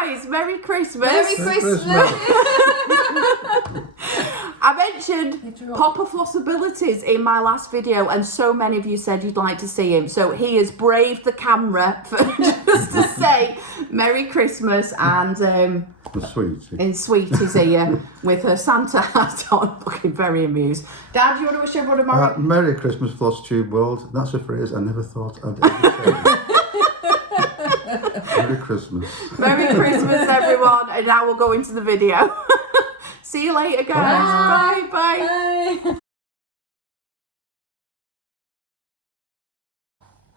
guys, Merry Christmas. Merry Christmas. I mentioned Papa Flossabilities in my last video, and so many of you said you'd like to see him. So he has braved the camera for just to say Merry Christmas, and Sweetie's here with her Santa hat on, looking very amused. Dad, do you want to wish everyone a Merry Christmas, Flosstube world. That's a phrase I never thought I'd ever say. Merry Christmas. Merry Christmas, everyone, and now we'll go into the video. See you later, guys. Bye. Bye.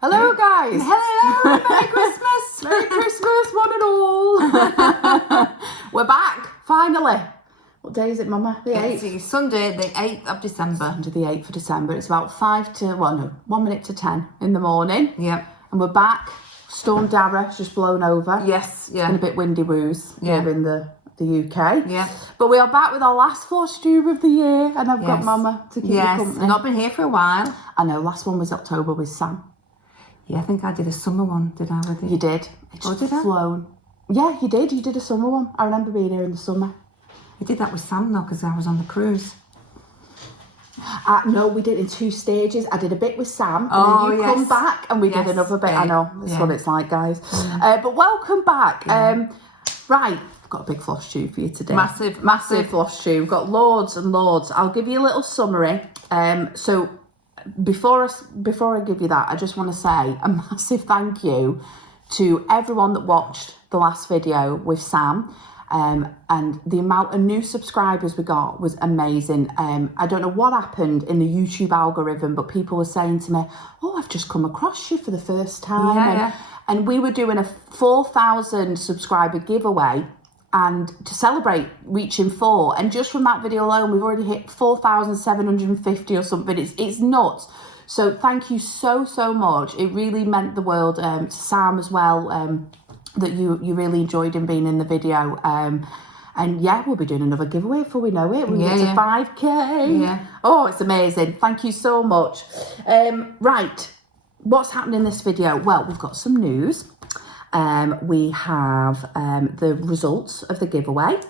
Hello, guys. Hello. Merry Christmas. Merry Christmas, one and all. We're back, finally. What day is it, Mama? The 8th? It's Sunday, the 8th of December. Sunday, the 8th of December. It's about 1 minute to 10 in the morning. Yep. And we're back. Storm Dara just blown over. Yes, yeah. It's been a bit windy woos here in the UK. Yeah. But we are back with our last Flosstube of the year, and I've got Mama to keep me company. I've not been here for a while. I know, last one was October with Sam. Yeah, I think I did a summer one, did I? With it? You did. It's did I? flown. Yeah, you did. You did a summer one. I remember being here in the summer. You did that with Sam though, because I was on the cruise. No, we did it in 2 stages. I did a bit with Sam, and then you come back, and we did another bit. I know, that's what it's like, guys. But welcome back. Right, I've got a big floss tube for you today. Massive floss tube. We've got loads and loads. I'll give you a little summary. So before I give you that, I just want to say a massive thank you to everyone that watched the last video with Sam. And the amount of new subscribers we got was amazing. I don't know what happened in the YouTube algorithm, but people were saying to me, oh, I've just come across you for the first time. And we were doing a 4,000 subscriber giveaway, and to celebrate reaching 4. And just from that video alone, we've already hit 4,750 or something. It's nuts. So thank you so much. It really meant the world to Sam as well. That you really enjoyed him being in the video. And yeah, we'll be doing another giveaway before we know it. We'll get to 5K. Yeah. Oh, it's amazing. Thank you so much. Right, what's happening in this video? Well, we've got some news. We have the results of the giveaway.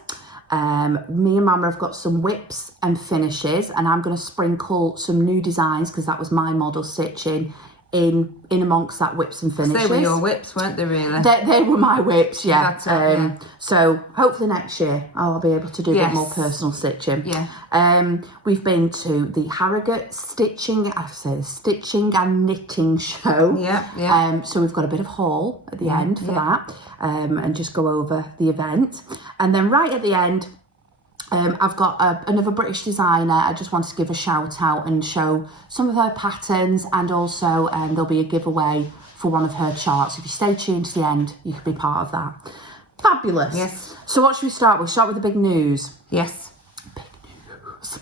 Me and Mama have got some whips and finishes, and I'm going to sprinkle some new designs, because that was my model stitching, in amongst that whips and finishes. They were your whips, weren't they, really? They were my whips, yeah. That's it, So hopefully next year I'll be able to do a bit more personal stitching. Yeah. We've been to the Harrogate Stitching and Knitting Show. Yeah. So we've got a bit of haul at the end for that, and just go over the event. And then right at the end, I've got another British designer. I just wanted to give a shout out and show some of her patterns, and also there'll be a giveaway for one of her charts. If you stay tuned to the end, you can be part of that. Fabulous. Yes. So what should we start with? Start with the big news. Yes. Big news.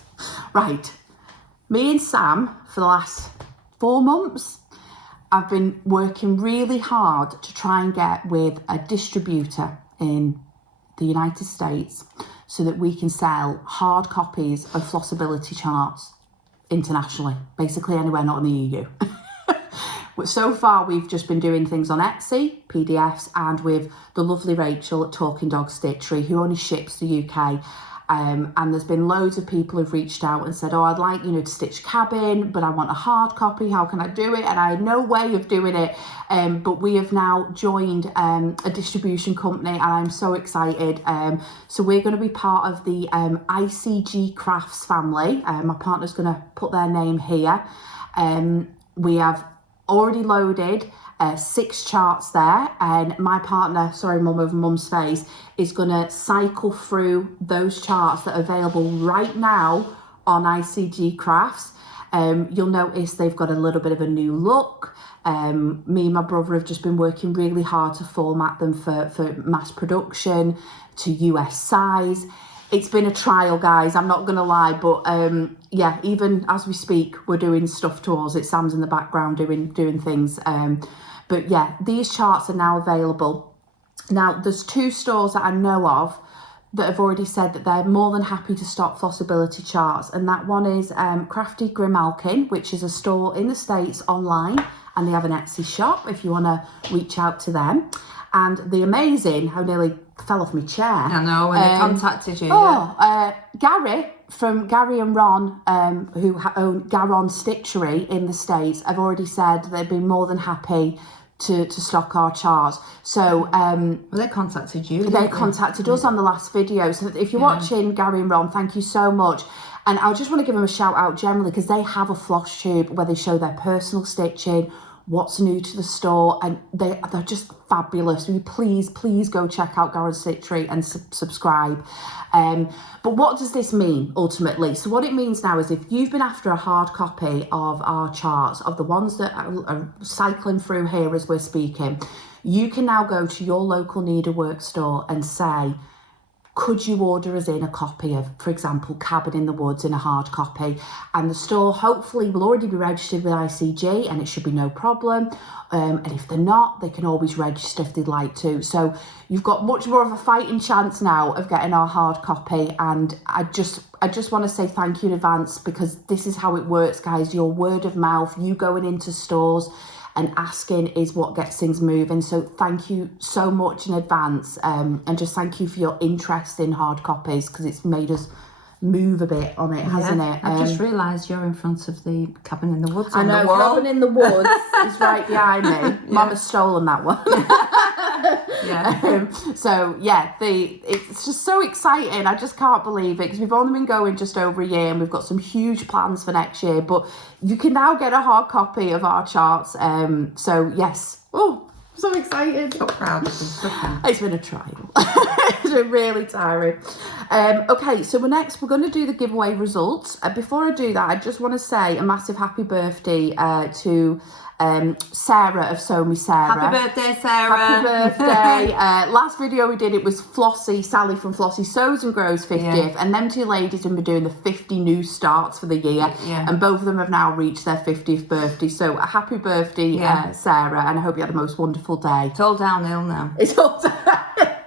Right. Me and Sam, for the last 4 months, I've been working really hard to try and get with a distributor in the United States, so that we can sell hard copies of Flossability charts internationally, basically anywhere not in the EU. But so far, we've just been doing things on Etsy, PDFs, and with the lovely Rachel at Talking Dog Stitchery, who only ships to the UK. And there's been loads of people who've reached out and said, oh, I'd like, to stitch cabin, but I want a hard copy. How can I do it? And I had no way of doing it. But we have now joined a distribution company, and I'm so excited. So we're going to be part of the ICG Crafts family. My partner's going to put their name here. We have already loaded 6 charts there, and my partner, sorry mum over mum's face, is going to cycle through those charts that are available right now on ICG Crafts. You'll notice they've got a little bit of a new look. Me and my brother have just been working really hard to format them for mass production to US size. It's been a trial, guys, I'm not gonna lie, but yeah, even as we speak, we're doing stuff towards it. Sam's in the background doing things. But yeah, these charts are now available. Now, there's 2 stores that I know of that have already said that they're more than happy to stock Flossability charts, and that one is Crafty Grimalkin, which is a store in the States online, and they have an Etsy shop if you want to reach out to them. And the amazing, how nearly fell off my chair. I know, when they contacted you. Gary from Gary and Ron, who own Garon Stitchery in the States, have already said they'd be more than happy to stock our charts. So Well, they contacted you. they contacted us on the last video. So if you're watching Gary and Ron, thank you so much. And I just want to give them a shout out generally because they have a Flosstube where they show their personal stitching, what's new to the store, and they're just fabulous. So please go check out Garon Stitchery and subscribe. But what does this mean ultimately? So what it means now is if you've been after a hard copy of our charts, of the ones that are cycling through here as we're speaking, you can now go to your local needlework store and say, could you order us in a copy of, for example, Cabin in the Woods in a hard copy? And the store hopefully will already be registered with ICG and it should be no problem. And if they're not, they can always register if they'd like to. So you've got much more of a fighting chance now of getting our hard copy. And I just want to say thank you in advance because this is how it works, guys. Your word of mouth, you going into stores and asking is what gets things moving. So thank you so much in advance, and just thank you for your interest in hard copies because it's made us move a bit on it, hasn't it? I've just realised you're in front of the Cabin in the Woods I on know, the wall. Cabin in the Woods is right behind me. Mama's stolen that one. So yeah, it's just so exciting. I just can't believe it because we've only been going just over a year and we've got some huge plans for next year. But you can now get a hard copy of our charts. So yes, so excited. So proud of you. It's been a trial. It's been really tiring. Okay, so we're going to do the giveaway results. Before I do that, I just want to say a massive happy birthday to Sarah of Sew Me Sarah. Happy birthday, Sarah. Happy birthday. Last video we did, it was Sally from Flossie Sews and Grows 50th, and them two ladies have been doing the 50 new starts for the year, and both of them have now reached their 50th birthday. So a happy birthday, Sarah, and I hope you had a most wonderful day. It's all downhill now. It's all downhill.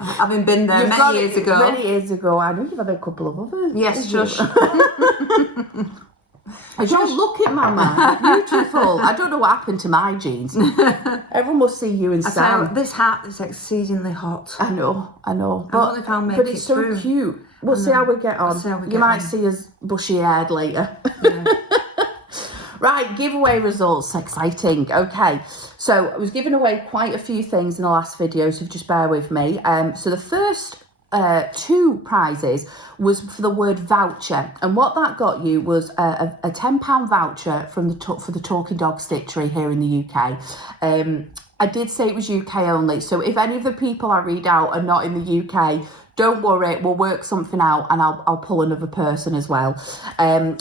Having been there many years ago. Many years ago. I know you've had a couple of others. Yes, shush. Don't look at Mama. Beautiful. I don't know what happened to my jeans. Everyone must see you in Sam. This hat is exceedingly hot. I know. I wonder if I'll make but it's it so through. Cute. We'll see how we get on. You might see us bushy haired later. Yeah. Right, giveaway results. Exciting. Okay, so I was giving away quite a few things in the last video, so just bear with me. So the first two prizes was for the word voucher, and what that got you was a £10 voucher from for the Talking Dog Stitchery here in the UK. I did say it was UK only, so if any of the people I read out are not in the UK, don't worry, we'll work something out and I'll pull another person as well.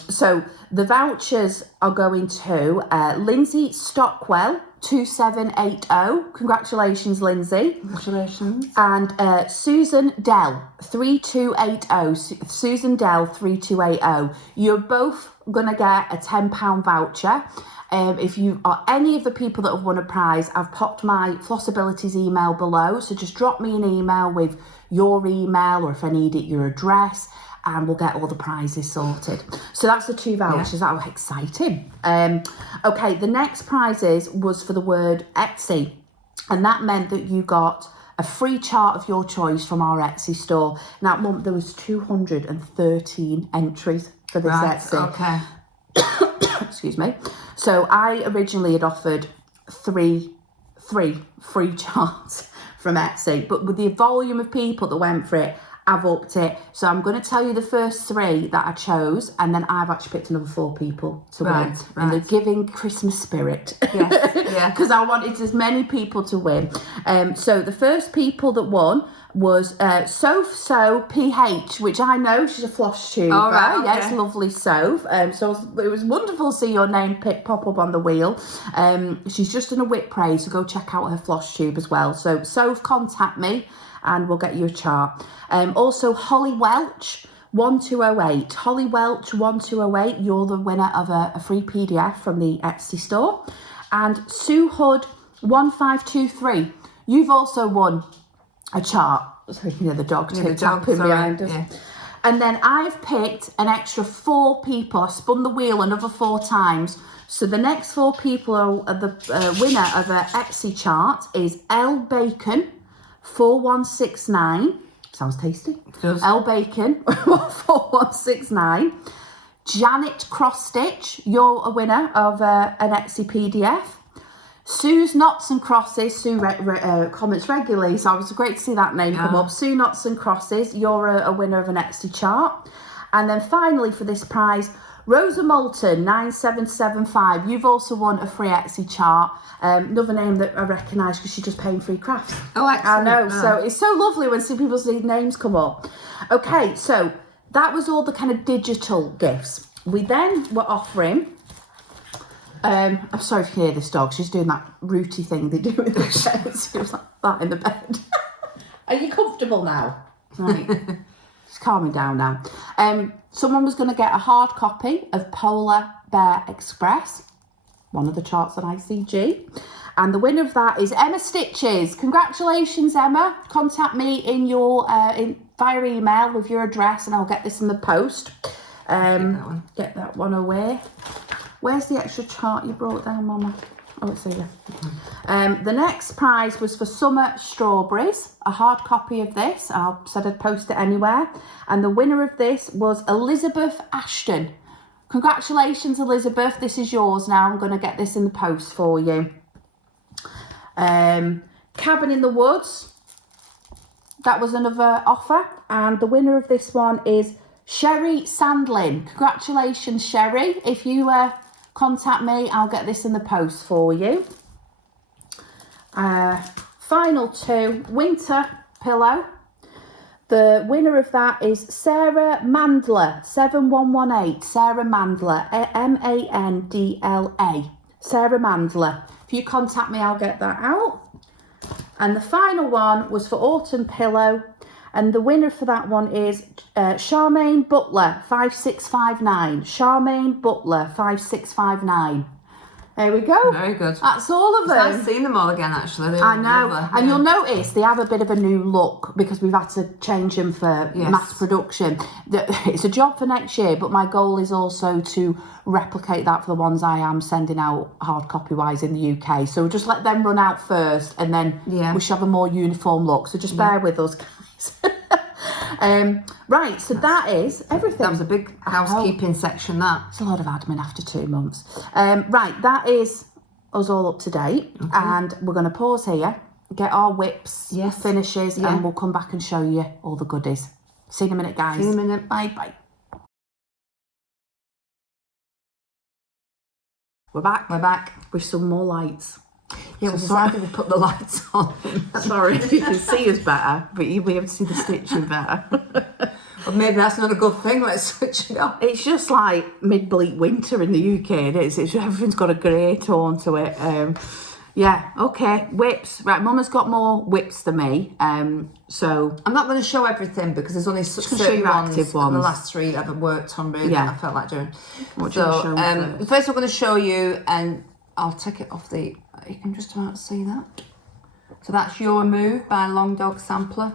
So the vouchers are going to Lindsay Stockwell 2780. Congratulations, Lindsay. Congratulations. And Susan Dell 3280. Susan Dell 3280. You're both going to get a £10 voucher. If you are any of the people that have won a prize, I've popped my Flossabilities email below. So just drop me an email with your email, or if I need it, your address, and we'll get all the prizes sorted. So that's the two vouchers. That was exciting. Okay, the next prizes was for the word Etsy, and that meant that you got a free chart of your choice from our Etsy store. Now, there was 213 entries for this Etsy. Okay. Excuse me. So I originally had offered three free charts from Etsy, but with the volume of people that went for it, I've upped it. So I'm going to tell you the first three that I chose, and then I've actually picked another 4 people to win in the giving Christmas spirit. Yes, yeah. Because I wanted as many people to win. So the first people that won was So PH, which I know she's a Flosstuber. Oh, right, okay. Yes, lovely Soph. So it was wonderful to see your name pop up on the wheel. She's just in a whip praise, so go check out her Flosstube as well. So Soph, contact me and we'll get you a chart. Also Holly Welch 1208. Holly Welch 1208, you're the winner of a free PDF from the Etsy store. And Sue Hood 1523, you've also won a chart. So, the dog tapping behind us. And then I've picked an extra 4 people. I spun the wheel another 4 times. So the next 4 people are the winner of an Etsy chart is L Bacon 4169. Sounds tasty. L Bacon 4169. Janet Cross Stitch, you're a winner of an Etsy PDF. Sue's Knots and Crosses, Sue comments regularly, so it was great to see that name come up. Sue Knots and Crosses, you're a winner of an Etsy chart. And then finally for this prize, Rosa Moulton 9775, you've also won a free Etsy chart. Another name that I recognise because she's just paying free crafts. Oh, excellent. I know, so it's so lovely when people's names come up. Okay, so that was all the kind of digital gifts. We then were offering... I'm sorry if you hear this dog. She's doing that rooty thing they do in the sheds. She was like that in the bed. Are you comfortable now? Right. She's calming down now. Someone was going to get a hard copy of Polar Bear Express, one of the charts on ICG. And the winner of that is Emma Stitches. Congratulations, Emma. Contact me in your via email with your address and I'll get this in the post. Get that one away. Where's the extra chart you brought down, Mama? Oh, it's here. The next prize was for Summer Strawberries, a hard copy of this. I said I'd post it anywhere. And the winner of this was Elizabeth Ashton. Congratulations, Elizabeth. This is yours now. I'm going to get this in the post for you. Cabin in the Woods. That was another offer. And the winner of this one is Sherry Sandlin. Congratulations, Sherry. If you contact me, I'll get this in the post for you. Final 2, Winter Pillow. The winner of that is Sarah Mandler, 7118. Sarah Mandler, Mandla. Sarah Mandler. If you contact me, I'll get that out. And the final one was for Autumn Pillow. And the winner for that one is Charmaine Butler, 5659. Charmaine Butler, 5659. There we go. Very good. That's all of them. I've seen them all again, actually. I know. And you'll notice they have a bit of a new look because we've had to change them for mass production. It's a job for next year, but my goal is also to replicate that for the ones I am sending out hard copy wise in the UK. So we'll just let them run out first and then we should have a more uniform look. So just bear with us, guys. Right, so that is everything. That was a big housekeeping section, that. It's a lot of admin after 2 months. Right, that is us all up to date. Okay. And we're going to pause here, get our whips, finishes, and we'll come back and show you all the goodies. See you in a minute, guys. See you in a minute. Bye, bye. We're back with some more lights. Yeah, we decided to put the lights on. Sorry, you can see us better, but you'll be able to see the stitching better. Well, maybe that's not a good thing. Let's switch it off. It's just like mid-bleak winter in the UK. It is. Everything's got a grey tone to it. Yeah, okay. Whips. Right, Mama's got more whips than me. So I'm not going to show everything because there's only certain active ones. The last 3 that I've worked on really that I felt like doing. The first I'm going to show you, and I'll take it off the... You can just about see that. So that's Your Move by Long Dog Sampler.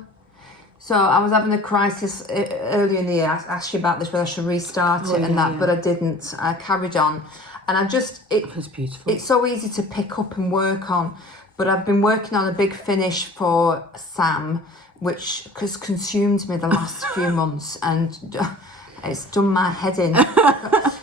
So I was having a crisis earlier in the year. I asked you about this, whether I should restart it but I didn't. I carried on. And it was beautiful. It's so easy to pick up and work on. But I've been working on a big finish for Sam, which has consumed me the last few months. And it's done my head in.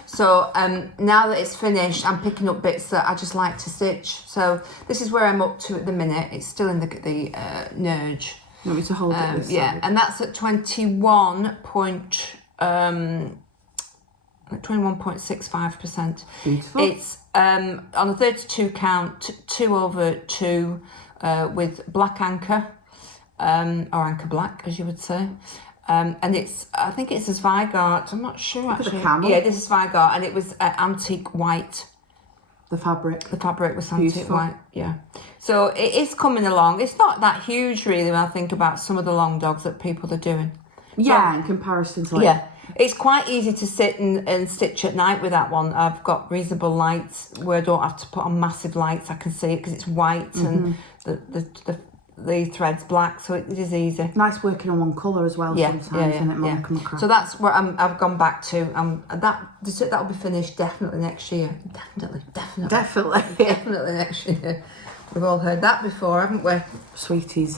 So now that it's finished, I'm picking up bits that I just like to stitch. So this is where I'm up to at the minute. It's still in the Nerge. You want me to hold it this side? And that's at 21.65%. Beautiful. It's on a 32 count, 2/2 with black anchor, or anchor black, as you would say. And I think it's a Zweigart. I'm not sure actually. Yeah, this is Zweigart, and it was antique white. The fabric was antique white. Yeah. So it is coming along. It's not that huge really when I think about some of the long dogs that people are doing. Yeah, in comparison to it's quite easy to sit and stitch at night with that one. I've got reasonable lights where I don't have to put on massive lights. I can see it because it's white and the the threads black, so it is easy. Nice working on one colour as well sometimes, isn't it, Mum? Come across. So that's where I've gone back to. That'll be finished definitely next year. Definitely next year. We've all heard that before, haven't we? Sweetie's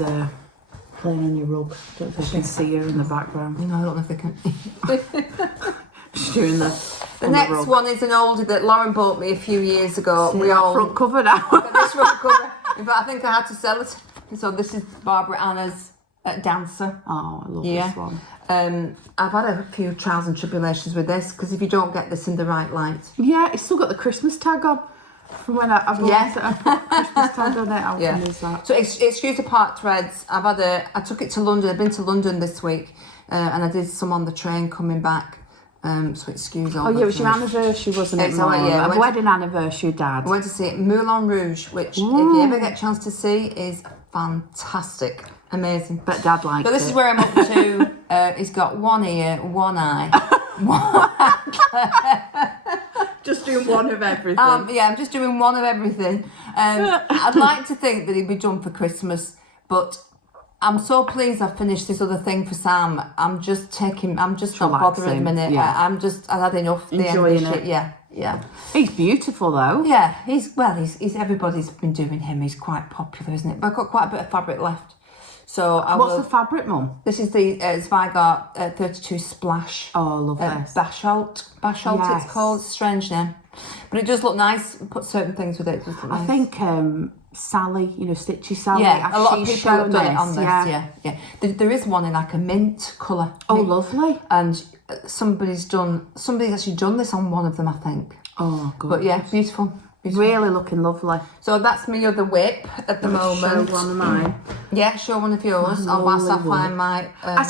playing on your rug. Don't know if you can see her in the background. No, I don't know if they can. She's doing the next one is an oldie that Lauren bought me a few years ago. We all front cover now. This front cover. In fact, I think I had to sell it. So this is Barbara Anna's Dancer. Oh, I love this one. I've had a few trials and tribulations with this because if you don't get this in the right light. Yeah, it's still got the Christmas tag on. From when I put Christmas tag on it, how fun is that? So excuse the part threads. I took it to London. I've been to London this week, and I did some on the train coming back. So excuse all. Oh yeah, it was your anniversary, wasn't it? A wedding anniversary, Dad. I went to see it, Moulin Rouge, which if you ever get a chance to see, is fantastic, amazing. But Dad liked it. So this is where I'm up to. He's got one ear, one eye, Just doing one of everything. I'm just doing one of everything. I'd like to think that he'd be done for Christmas, but I'm so pleased I've finished this other thing for Sam. I'm just not bothering a minute. Yeah. I've had enough. Enjoying it. Yeah. He's beautiful though. Yeah, he's everybody's been doing him. He's quite popular, isn't it? But I've got quite a bit of fabric left. So what's the fabric, Mum? This is the Zweigart 32 Splash. Oh, I love this. Basalt, yes. It's called. It's a strange name. But it does look nice. Put certain things with it. It does look nice. I think Sally, Stitchy Sally. Yeah, a lot of people have done it on this. Yeah. There is one in like a mint colour. Oh, lovely. And somebody's actually done this on one of them, I think. Oh, good. But yeah, beautiful. Really looking lovely. So that's my other whip at the moment. Show one of mine. Yeah, show one of yours. Whilst I find my. I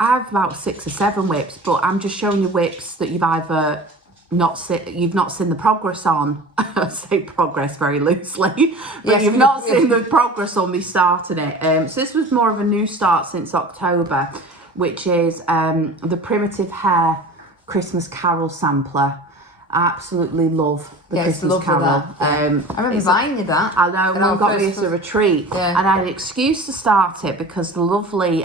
have about 6 or 7 whips, but I'm just showing you whips that you've either you've not seen the progress on. I say progress very loosely, but you've not seen the progress on me starting it. So this was more of a new start since October, which is the Primitive Hair Christmas Carol sampler. I absolutely love the Christmas Carol. I remember buying you that. I know, Mum got me as a retreat. Yeah. And I had an excuse to start it because the lovely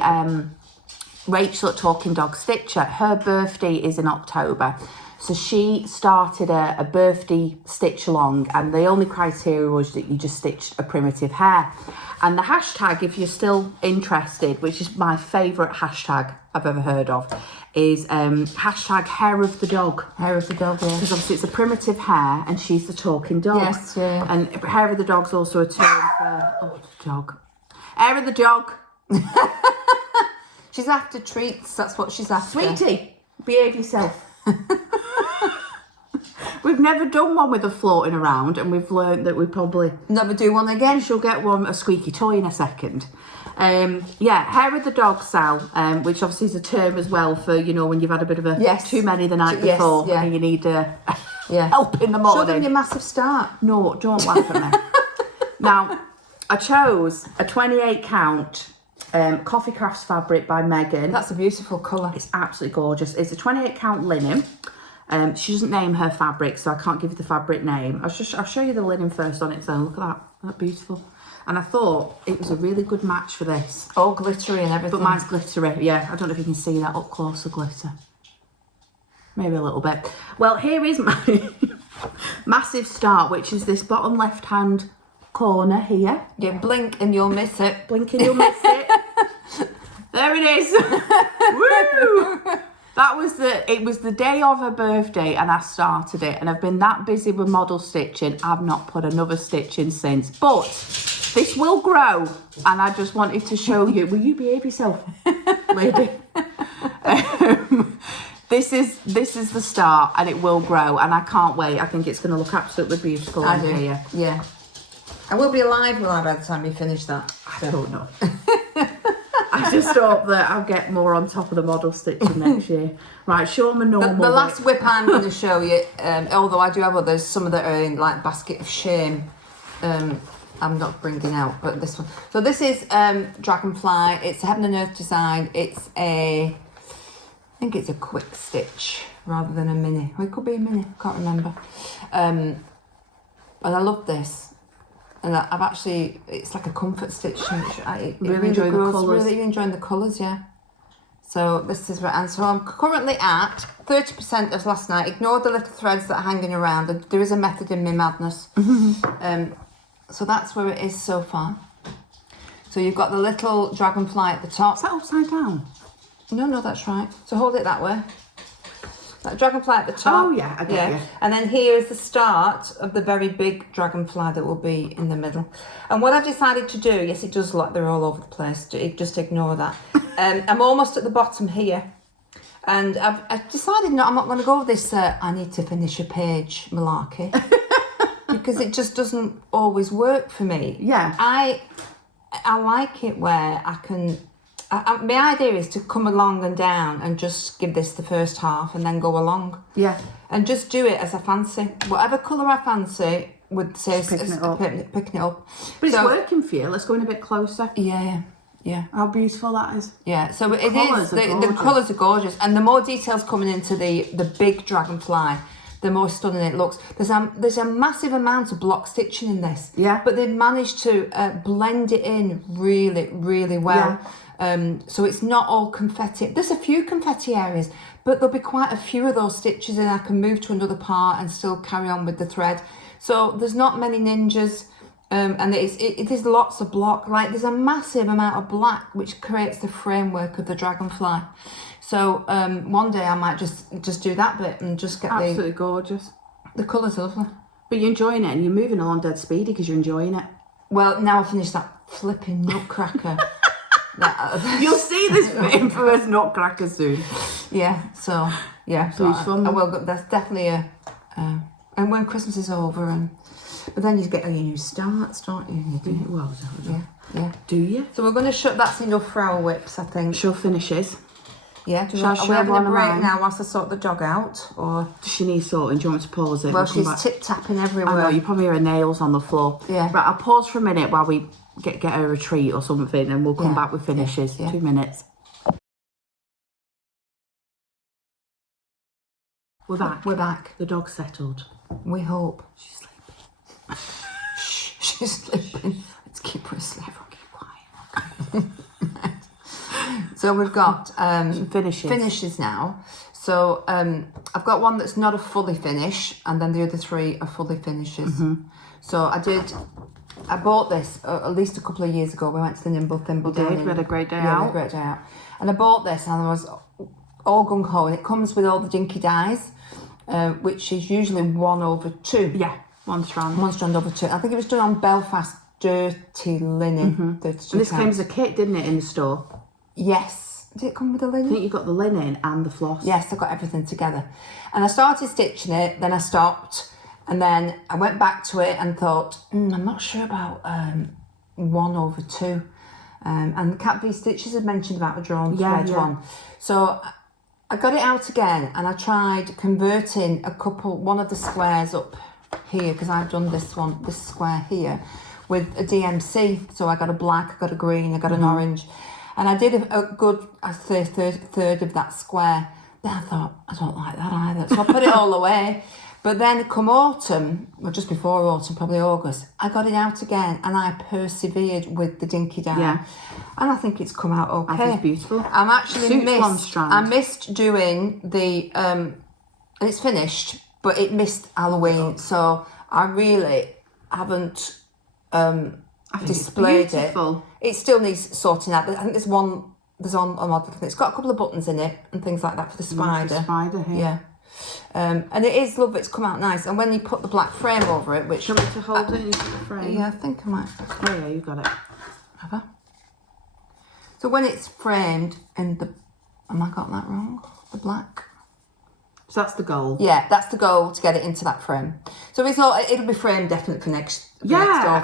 Rachel at Talking Dog Stitcher, her birthday is in October. So she started a birthday stitch along, and the only criteria was that you just stitched a primitive hair. And the hashtag, if you're still interested, which is my favourite hashtag I've ever heard of, is hashtag hair of the dog. Hair of the dog, yeah. Because obviously it's a primitive hair and she's the talking dog. Yes, yeah. And hair of the dog's also a term for the dog. Hair of the dog. She's after treats, that's what she's after. Sweetie, behave yourself. We've never done one with her floating around, and we've learned that we probably never do one again. She'll get a squeaky toy in a second. Hair of the dog, Sal, which obviously is a term as well for when you've had a bit of too many the night before, and you need help in the morning. Show them your massive start. No, don't laugh at me. Now, I chose a 28 count Coffee Crafts fabric by Megan. That's a beautiful colour. It's absolutely gorgeous. It's a 28 count linen. She doesn't name her fabric, so I can't give you the fabric name. I'll show you the linen first on its own. Look at that. That's beautiful. And I thought it was a really good match for this. All glittery and everything. But mine's glittery. Yeah, I don't know if you can see that up close, the glitter. Maybe a little bit. Well, here is my massive start, which is this bottom left-hand corner here. Yeah, blink and you'll miss it. Blink and you'll miss it. There it is. Woo! It was the day of her birthday and I started it, and I've been that busy with model stitching, I've not put another stitch in since. But this will grow, and I just wanted to show you. Will you behave yourself, lady? This is the start, and it will grow, and I can't wait. I think it's going to look absolutely beautiful in here. Yeah. I will be alive by the time you finish that. I don't know. I just hope that I'll get more on top of the model stitching next year. Right, show me normal. The last whip I'm going to show you, although I do have others, some of that are in like Basket of Shame. I'm not bringing out, but this one. So this is Dragonfly. It's a Heaven and Earth design. I think it's a quick stitch rather than a mini. Well, it could be a mini, I can't remember. But I love this. And I've actually, it's like a comfort stitch. Really enjoying the colours. Really enjoying the colours, yeah. So this is where, and so I'm currently at 30% of last night. Ignore the little threads that are hanging around. There is a method in my madness. So that's where it is so far. So you've got the little dragonfly at the top. Is that upside down? No, that's right. So hold it that way. That dragonfly at the top. Oh yeah, I get you. And then here is the start of the very big dragonfly that will be in the middle. And what I've decided to do, yes, it does look like they're all over the place. Just ignore that. I'm almost at the bottom here. And I've decided I'm not going to go with this, I need to finish a page malarkey. Because it just doesn't always work for me. Yeah. I like it where I can... my idea is to come along and down and just give this the first half and then go along. Yeah. And just do it as I fancy. Whatever colour I fancy would say picking it up. Picking it up. But it's working for you. Let's go in a bit closer. Yeah. How beautiful that is. Yeah, so it is. The colours are gorgeous. And the more details coming into the big dragonfly, the more stunning it looks. There's a massive amount of block stitching in this. Yeah. But they've managed to blend it in really, really well. Yeah. So it's not all confetti. There's a few confetti areas, but there'll be quite a few of those stitches and I can move to another part and still carry on with the thread. So there's not many ninjas. And it is lots of block. Like there's a massive amount of black which creates the framework of the dragonfly. So one day I might just do that bit and just get absolutely gorgeous. The colours are lovely. But you're enjoying it and you're moving along dead speedy because you're enjoying it. Well, now I'll finish that flipping nutcracker. You'll see this infamous nutcracker soon. Yeah. So yeah. So it's fun. I will. There's definitely a. And when Christmas is over but then you get your new starts, don't you? Well, yeah. Do you? So we're going to shut. That's enough for our whips, I think. Show finishes. Yeah. Are we having a break now whilst I sort the dog out, or does she need sorting? Do you want me to pause it? Well, she's tip tapping everywhere. I know. You probably hear her nails on the floor. Yeah. Right. I'll pause for a minute while we get her a treat or something, and we'll come back with finishes. Yeah. 2 minutes. We're back. We're back. The dog's settled. We hope. She's sleeping. Shh, she's sleeping. Let's keep her asleep. Keep quiet. So we've got finishes now. So I've got one that's not a fully finish, and then the other 3 are fully finishes. So I bought this at least a couple of years ago. We went to the Nimble Thimble. We had a great day out. Yeah, we had a great day out. And I bought this and I was all gung-ho, and it comes with all the dinky dyes, which is usually 1/2. Yeah, one strand. One strand over 2. I think it was done on Belfast dirty linen. And this came as a kit, didn't it, in the store? Yes. Did it come with the linen? I think you got the linen and the floss. Yes, I got everything together. And I started stitching it, then I stopped, and then I went back to it and thought, I'm not sure about 1/2. And Cat V Stitches had mentioned about a drawn thread one. So I got it out again and I tried converting one of the squares up here, because I've done this square here with a DMC. So I got a black, I got a green, I got an orange. And I did a good, I'd say, third of that square. Then I thought, I don't like that either. So I put it all away. But then come autumn, or just before autumn, probably August, I got it out again and I persevered with the dinky dye. Yeah. And I think it's come out okay. I think it's beautiful. I'm actually I missed doing the, and it's finished, but it missed Halloween. So I really haven't displayed it. It still needs sorting out. I think there's on model. It's got a couple of buttons in it and things like that for the spider. The spider here. Yeah. And it is lovely. It's come out nice. And when you put the black frame over it, which... Do you want me to hold it and you put the frame? Yeah, I think I might. Oh yeah, you got it. Have I? So when it's framed in the... Am I got that wrong? The black? So that's the goal. Yeah, that's the goal, to get it into that frame. So it'll be framed definitely for next autumn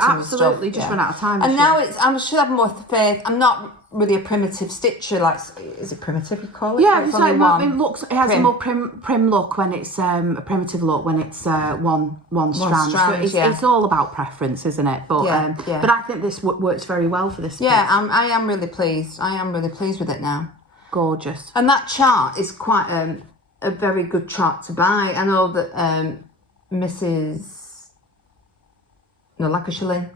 absolutely. And stuff. Just run out of time. And now I should have more faith. I'm not really a primitive stitcher. Like, is it primitive you call it? Yeah, it's like it has a more prim look when it's a primitive look when it's one strand. So it's all about preference, isn't it? But but I think this works very well for this. Yeah, I am really pleased. I am really pleased with it now. Gorgeous. And that chart is quite a very good chart to buy. I know that Mrs. Lancashire.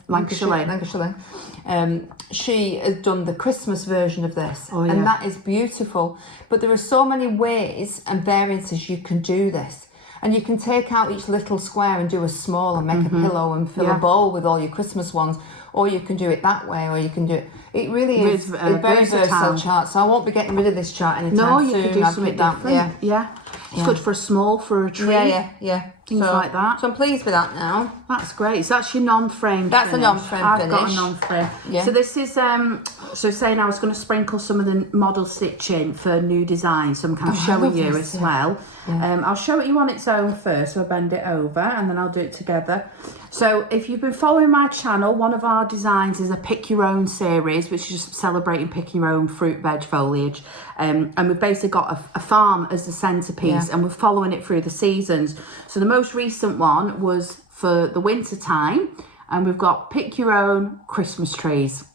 She has done the Christmas version of this, and that is beautiful. But there are so many ways and variances you can do this. And you can take out each little square and do a small and make a pillow and fill a bowl with all your Christmas ones, or you can do it that way, or you can do it. It really is a very versatile chart. So I won't be getting rid of this chart anytime soon. No, you can do something different. Yeah. It's good for a small, for a tree. Yeah. Things like that. So I'm pleased with that now. That's great. So that's your non-framed That's finish. a non-framed I've finish. got a non-frame. Yeah. So this is, so saying I was going to sprinkle some of the model stitching for new design. So I'm kind of showing you as well. Yeah. I'll show it you on its own first. So I'll bend it over and then I'll do it together. So if you've been following my channel, one of our designs is a pick your own series, which is just celebrating picking your own fruit, veg, foliage. And we've basically got a farm as the centrepiece and we're following it through the seasons. So the most recent one was for the winter time and we've got pick your own Christmas trees.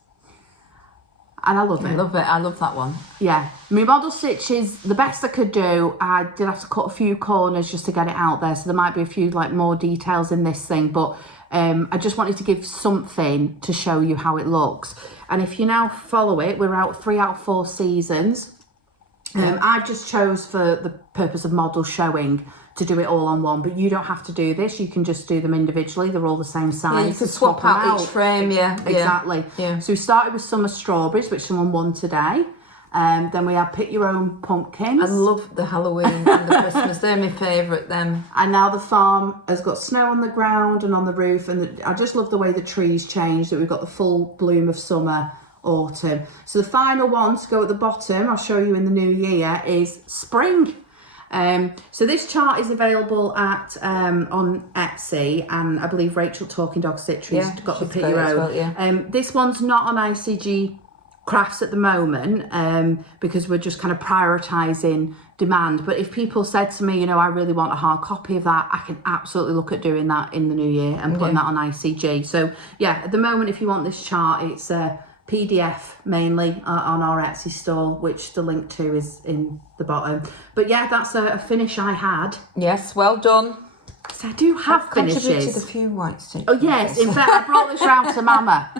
And I love it. I love that one. Yeah. My model stitch is the best I could do. I did have to cut a few corners just to get it out there. So there might be a few like more details in this thing. But I just wanted to give something to show you how it looks. And if you now follow it, we're out 3 out of 4 seasons. I've just chose for the purpose of model showing to do it all on one, but you don't have to do this. You can just do them individually. They're all the same size. Yeah, you can swap out each frame, Exactly. Yeah. So we started with summer strawberries, which someone won today. Then we have pick your own pumpkins. I love the Halloween and the Christmas. They're my favourite, them. And now the farm has got snow on the ground and on the roof. And I just love the way the trees change, that we've got the full bloom of summer, autumn. So the final one to go at the bottom, I'll show you in the new year, is spring. So this chart is available at on Etsy, and I believe Rachel Talking Dog Stitchery's got the pick your own. This one's not on ICG Crafts at the moment because we're just kind of prioritising demand. But if people said to me, you know, I really want a hard copy of that, I can absolutely look at doing that in the new year and putting that on ICG. So yeah, at the moment, if you want this chart, it's PDF mainly on our Etsy store, which the link to is in the bottom. But yeah, that's a finish I had. Yes, well done. So I do have finishes. Contributed a few white stitches. Oh yes, in fact I brought this round to Mama.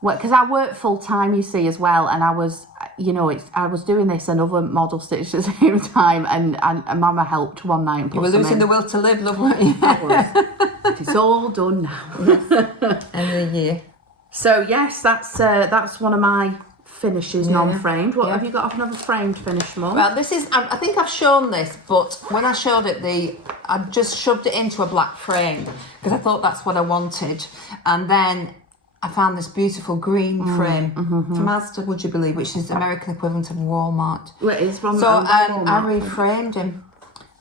Because I work full time, you see, as well, and I was, you know, I was doing this and other model stitches at the same time, and Mama helped one night and put some in. You were losing the will to live, love, weren't you? It's all done now. End of the year. So yes, that's one of my finishes, non-framed. What have you got? Another framed finish, Mum? Well, this is. I think I've shown this, but when I showed it, I just shoved it into a black frame because I thought that's what I wanted, and then I found this beautiful green frame from Asda, would you believe, which is the American equivalent of Walmart. Well, it is from Walmart. I reframed him.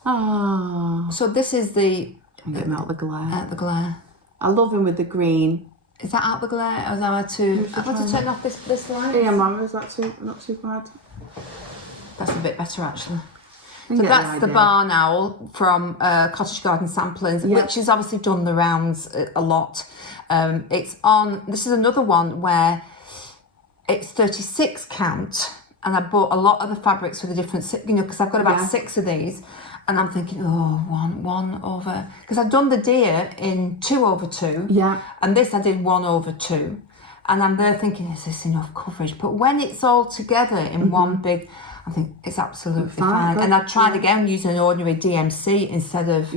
Oh. So this is the. Get him out the glare. Out the glare. I love him with the green. Is that out the glare? Or is that I've got to turn off this light? Yeah, Mum, is that not too bad? That's a bit better, actually. So that's the barn owl from Cottage Garden Samplings, which has obviously done the rounds a lot. It's on. This is another one where it's 36 count, and I bought a lot of the fabrics for the different, you know, because I've got about 6 of these, and I'm thinking, oh, one over, because I've done the deer in 2/2, and this I did 1/2, and I'm there thinking, is this enough coverage? But when it's all together in one big, I think it's absolutely fine. And I tried again using an ordinary DMC instead of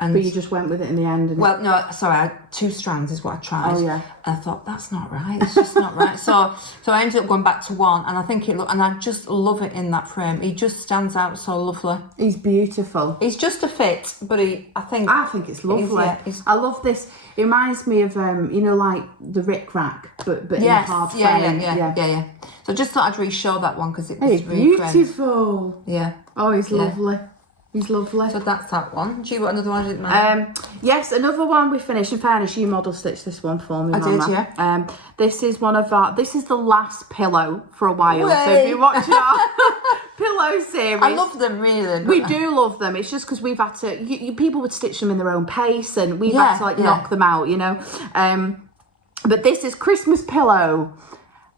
but you just went with it in the end. Well, no, sorry, 2 strands is what I tried. Oh yeah. And I thought that's not right. It's just not right. So I ended up going back to 1, and I think and I just love it in that frame. He just stands out so lovely. He's beautiful. He's just a fit, but I think it's lovely. I love this. It reminds me of you know, like the Rick Rack, but in a hard frame. Yeah. So I just thought I'd re-show that one because it was beautiful. Yeah. Oh, he's lovely. He's lovely. So that's that one. Do you want another one? I didn't mind. Yes, another one we finished. In fairness, you model stitched this one for me, Mama. Did, yeah. This is this is the last pillow for a while. Way. So if you're watching our pillow series, I love them really. We do love them. It's just because we've had to. People would stitch them in their own pace, and we've had to knock them out, you know. But this is Christmas pillow.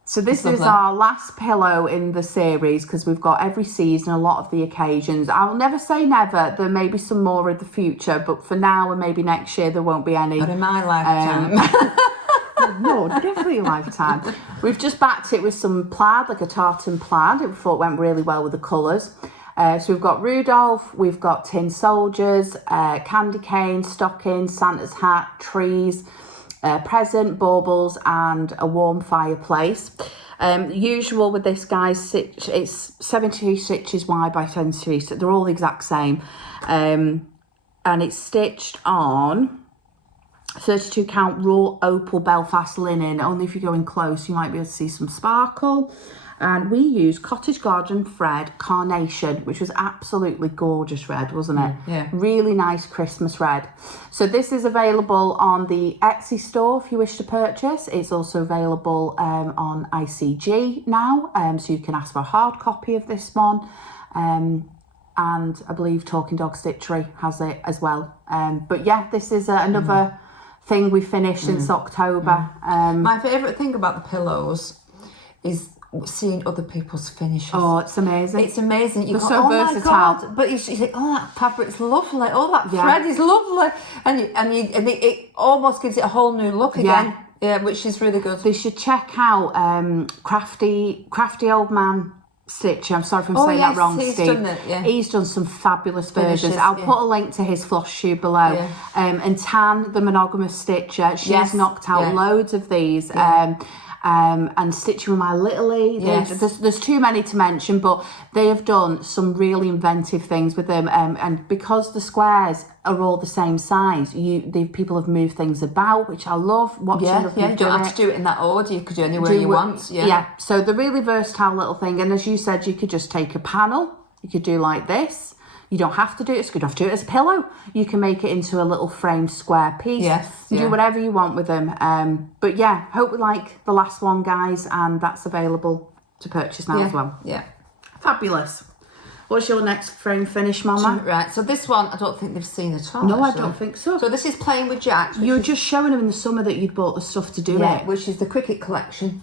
So this is our last pillow in the series because we've got every season, a lot of the occasions. I'll never say never. There may be some more in the future, but for now and maybe next year there won't be any. Not in my lifetime. No, definitely a lifetime. We've just backed it with some plaid, like a tartan plaid. We thought went really well with the colours. So we've got Rudolph, we've got tin soldiers, candy cane, stockings, Santa's hat, trees, present, baubles, and a warm fireplace. Usual with this, guys, it's 73 stitches wide by 73, so they're all the exact same. And it's stitched on 32 count raw opal Belfast linen. Only if you go in close you might be able to see some sparkle. And we used Cottage Garden thread Carnation, which was absolutely gorgeous red, wasn't it? Yeah. Really nice Christmas red. So this is available on the Etsy store if you wish to purchase. It's also available on ICG now, so you can ask for a hard copy of this one. And I believe Talking Dog Stitchery has it as well. But yeah, this is another thing we finished since October. My favourite thing about the pillows is seeing other people's finishes. Oh, it's amazing. It's amazing. They're so versatile. My God. But you think, oh, that fabric's lovely. Oh, that thread is lovely. And it almost gives it a whole new look again. Yeah, which is really good. They should check out Crafty Old Man Stitcher. I'm sorry if I'm saying that wrong, he's Steve. Done it, yeah. He's done some fabulous versions. Finishes, I'll put a link to his Flosstube below. Yeah. And Tan, the monogamous stitcher, she's knocked out loads of these. And Stitching with My Little there's too many to mention, but they have done some really inventive things with them, and because the squares are all the same size, people have moved things about, which I love watching. You don't have to do it in that order. You could do it anywhere you want. So they're really versatile little thing, and as you said, you could just take a panel, you could do like this. You don't have to do it. You don't have to do it as a pillow. You can make it into a little framed square piece. Do whatever you want with them. But yeah, hope we like the last one, guys, and that's available to purchase now as well. Yeah. Fabulous. What's your next frame finish, Mama? Right, so this one I don't think they've seen at all. No, actually. I don't think so. So this is Playing with Jack. You were just showing them in the summer that you'd bought the stuff to do it. Which is the Cricket collection.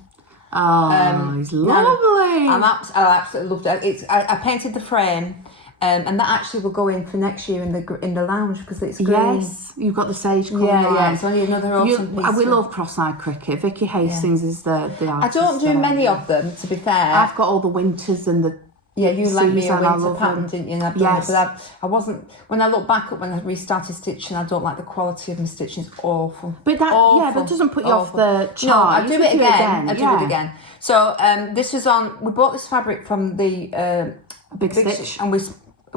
Oh, he's lovely. I absolutely loved it. I painted the frame. And that actually will go in for next year in the lounge because it's green. Yes, you've got the sage colour. Yeah. It's only another awesome piece. We love cross-eyed cricket. Vicky Hastings is the artist. I don't do many of them, to be fair. I've got all the winters and the you like me a winter pattern, didn't you? And yes. But I wasn't. When I look back at when I restarted stitching, I don't like the quality of my stitching. It's awful. But that that doesn't put you off the chart. No, I do it again. I do it again. So this was on. We bought this fabric from the Big Stitch, and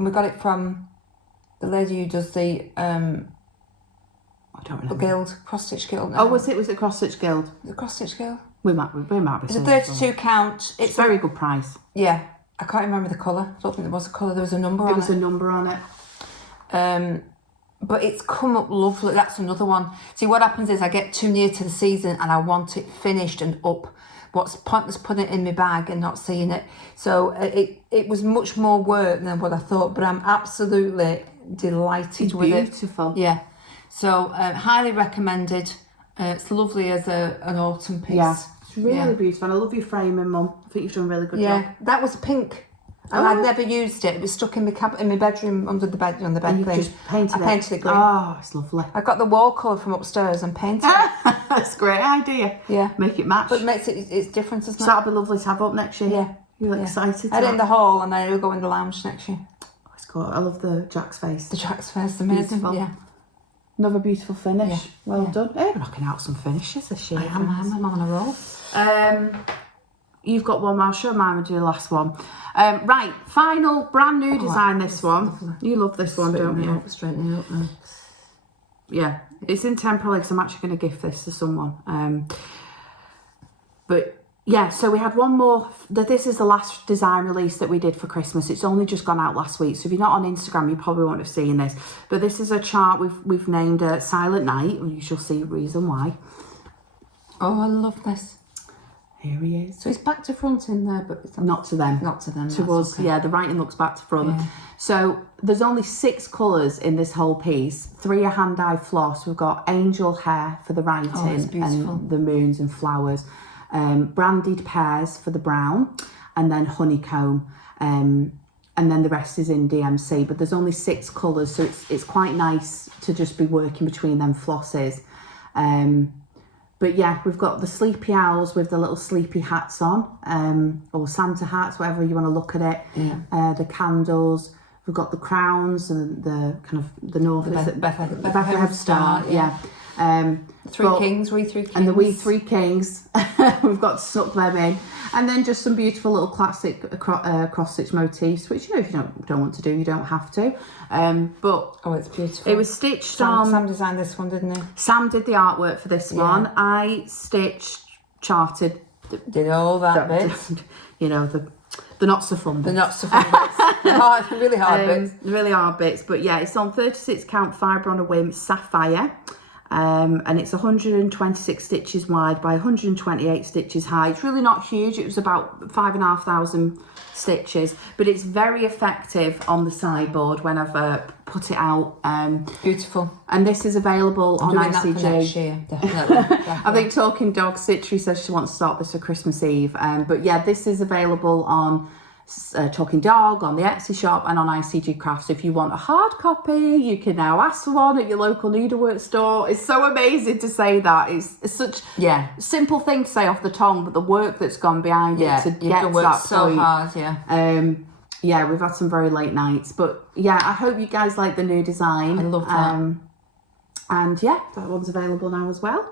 we got it from the lady who does the I don't remember. Guild, Cross Stitch Guild. Oh, was it Cross Stitch Guild? The Cross Stitch Guild. We might be. It's a 32 count. It's a very good price. Yeah, I can't remember the colour. I don't think there was a colour. There was a number on it. There was a number on it. But it's come up lovely. That's another one. See, what happens is I get too near to the season and I want it finished and up. What's pointless putting it in my bag and not seeing it. So it was much more work than what I thought, but I'm absolutely delighted with it. Beautiful. Yeah. So highly recommended. It's lovely as an autumn piece. Yeah, it's really beautiful. And I love your framing, Mum. I think you've done a really good job. That was pink. And I'd never used it. It was stuck in my bedroom under the bed on the bed thing. Just painted I painted it green. Oh, it's lovely. I got the wall colour from upstairs and painted it. That's a great idea. Yeah. Make it match. But it makes it's different, isn't it? So that'll be lovely to have up next year. Yeah. You're excited. I had it in the hall and then it'll go in the lounge next year. Oh, it's cool. I love the Jack's face. The Jack's face is amazing. Beautiful. Yeah. Another beautiful finish. Yeah. Well done. Hey, we're knocking out some finishes this year. I'm on a roll. You've got one. I'll show mine. We'll do the last one. Right, final brand new design. This one. Lovely. You love this one, don't you? Straightening up now. Yeah, it's in temporary because I'm actually going to gift this to someone. But yeah, so we had one more. This is the last design release that we did for Christmas. It's only just gone out last week, so if you're not on Instagram, you probably won't have seen this. But this is a chart we've named Silent Night, and you shall see reason why. Oh, I love this. Here he is. So it's back to front in there, but it's not to them. Not to them. To us, okay. Yeah, the writing looks back to front. Yeah. So there's only 6 colours in this whole piece. 3 are hand-dyed floss. We've got angel hair for the writing it's beautiful. and the moons and flowers. branded pears for the brown, and then honeycomb, and then the rest is in DMC. But there's only 6 colours, so it's quite nice to just be working between them flosses. But yeah, we've got the sleepy owls with the little sleepy hats on, or Santa hats, whatever you want to look at it. Yeah. The candles. We've got the crowns and the kind of the Bethlehem Star. Yeah. 3 kings, wee 3 kings. And the wee 3 kings. We've got stuck them in. And then just some beautiful little classic cross-stitch motifs, which, if you don't want to do, you don't have to. But oh, it's beautiful. It was stitched on... Sam designed this one, didn't he? Sam did the artwork for this one. I stitched, charted... Did all that bit. The not so fun bits. The not so fun bits. The really hard bits. Really hard bits. But yeah, it's on 36 count fibre on a whim sapphire. And it's 126 stitches wide by 128 stitches high. It's really not huge. It was about 5,500 stitches, but it's very effective on the sideboard when I've put it out. Beautiful. And this is available on ICG. That for next year, definitely. I think Talking Dog Stitchery says she wants to start this for Christmas Eve. But yeah, this is available on Talking Dog, on the Etsy shop, and on ICG Crafts. If you want a hard copy, you can now ask for one at your local needlework store. It's so amazing to say that. It's such a simple thing to say off the tongue, but the work that's gone behind it to get to that so point. Hard, yeah, we've had some very late nights, but yeah, I hope you guys like the new design. I love that. And yeah, that one's available now as well.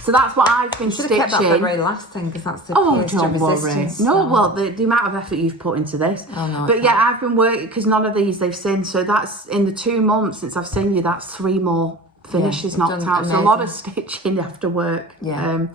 So that's what I've been stitching. Kept that the very last thing, because that's the don't worry. No, well, the amount of effort you've put into this. Oh, no, but yeah, I've been working, because none of these they've seen. So that's in the 2 months since I've seen you. That's 3 more finishes knocked out. Amazing. So a lot of stitching after work. Yeah.